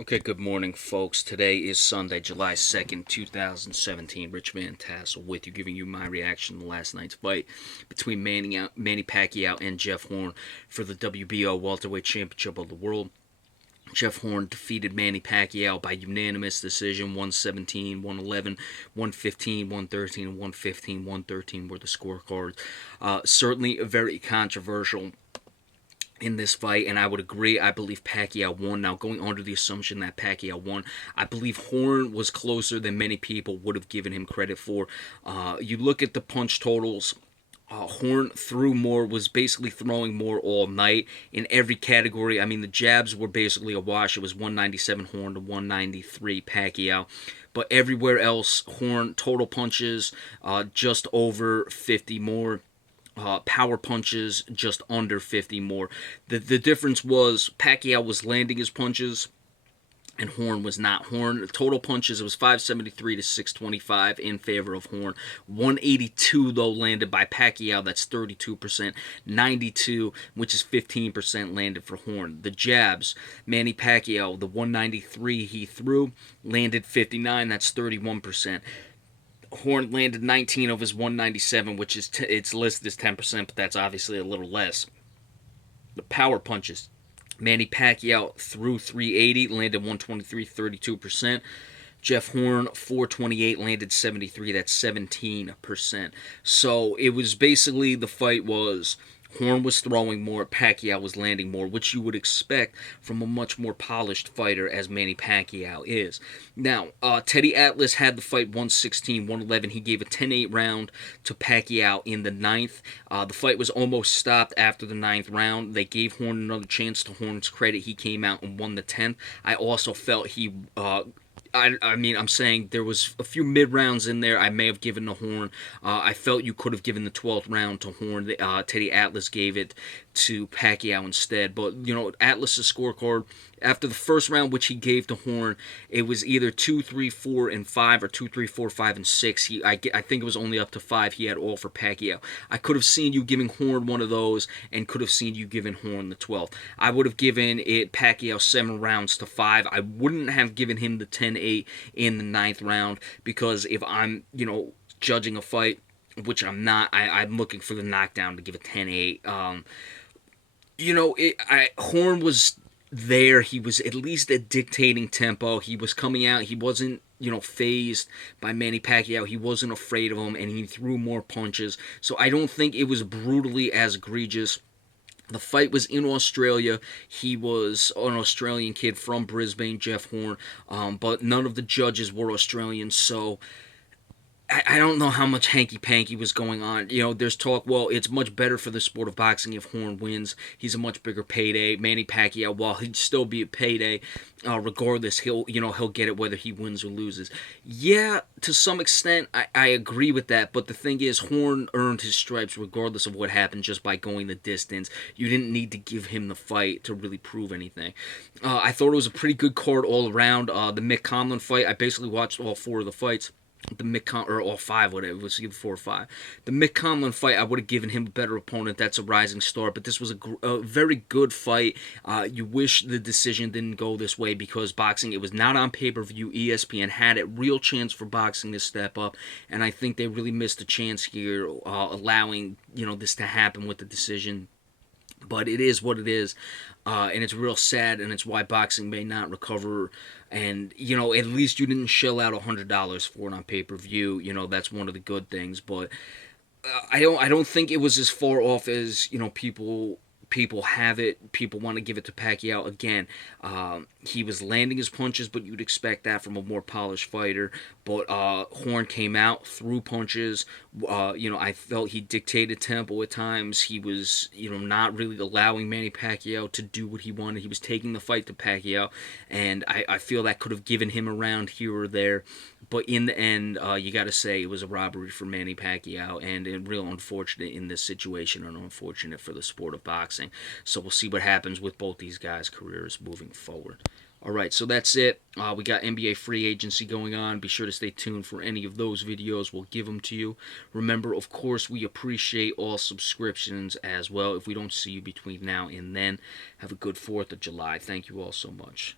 Okay, good morning, folks. Today is Sunday, July 2nd, 2017. Rich Van Tassel with you, giving you my reaction to last night's fight between Manny Pacquiao and Jeff Horn for the WBO Welterweight Championship of the World. Jeff Horn defeated Manny Pacquiao by unanimous decision, 117, 111, 115, 113, 115, 113 were the scorecards. Certainly a very controversial in this fight, and I would agree. I believe Pacquiao won. Now, going under the assumption that Pacquiao won, I believe Horn was closer than many people would have given him credit for. You look at the punch totals. Horn threw more, was basically throwing more all night in every category. I mean, the jabs were basically a wash. It was 197 Horn to 193 Pacquiao. But everywhere else, Horn total punches just over 50 more. Power punches just under 50 more. The difference was Pacquiao was landing his punches and Horn was not. Horn total punches, it was 573 to 625 in favor of Horn. 182 though landed by Pacquiao, that's 32%. 92, which is 15%, landed for Horn. The jabs, Manny Pacquiao, the 193 he threw landed 59, that's 31%. Horn landed 19 of his 197, which is it's listed as 10%, but that's obviously a little less. The power punches. Manny Pacquiao threw 380, landed 123, 32%. Jeff Horn, 428, landed 73, that's 17%. So it was basically, the fight was Horn was throwing more, Pacquiao was landing more, which you would expect from a much more polished fighter as Manny Pacquiao is. Now, Teddy Atlas had the fight 116, 111. He gave a 10-8 round to Pacquiao in the ninth. The fight was almost stopped after the ninth round. They gave Horn another chance. To Horn's credit, he came out and won the 10th. I also felt he I mean, I'm saying there was a few mid rounds in there I may have given to Horn. I felt you could have given the 12th round to Horn. Teddy Atlas gave it to Pacquiao instead. But, you know, Atlas's scorecard, after the first round, which he gave to Horn, it was either 2, 3, 4, and 5, or 2, 3, 4, 5, and 6. I think it was only up to 5 he had all for Pacquiao. I could have seen you giving Horn one of those, and could have seen you giving Horn the 12th. I would have given it Pacquiao 7 rounds to 5. I wouldn't have given him the 10-8 in the ninth round, because if I'm, judging a fight, which I'm not, I'm looking for the knockdown to give a 10-8. Horn was there. He was at least at dictating tempo. He was coming out. He wasn't, phased by Manny Pacquiao. He wasn't afraid of him, and he threw more punches. So I don't think it was brutally as egregious. The fight was in Australia. He was an Australian kid from Brisbane, Jeff Horn, but none of the judges were Australian, so I don't know how much hanky-panky was going on. There's talk, well, it's much better for the sport of boxing if Horn wins. He's a much bigger payday. Manny Pacquiao, while he'd still be a payday, regardless, he'll get it whether he wins or loses. Yeah, to some extent, I agree with that, but the thing is, Horn earned his stripes regardless of what happened just by going the distance. You didn't need to give him the fight to really prove anything. I thought it was a pretty good card all around. The Mick Conlan fight, I basically watched all 4 of the fights. Or all 5, whatever, let's give 4 or 5. The Mick Conlan fight, I would have given him a better opponent. That's a rising star, but this was a very good fight. You wish the decision didn't go this way, because boxing, it was not on pay-per-view. ESPN had a real chance for boxing to step up, and I think they really missed a chance here, allowing this to happen with the decision. But it is what it is, and it's real sad, and it's why boxing may not recover. And at least you didn't shell out $100 for it on pay-per-view. That's one of the good things. But I don't think it was as far off as people have it. People want to give it to Pacquiao again. He was landing his punches, but you'd expect that from a more polished fighter. But Horn came out, threw punches. I felt he dictated tempo at times. He was, not really allowing Manny Pacquiao to do what he wanted. He was taking the fight to Pacquiao, and I feel that could have given him a round here or there. But in the end, you got to say it was a robbery for Manny Pacquiao, and real unfortunate in this situation, and unfortunate for the sport of boxing. So we'll see what happens with both these guys' careers moving forward. Alright, so that's it. We got NBA free agency going on. Be sure to stay tuned for any of those videos. We'll give them to you. Remember, of course, we appreciate all subscriptions as well. If we don't see you between now and then, have a good 4th of July. Thank you all so much.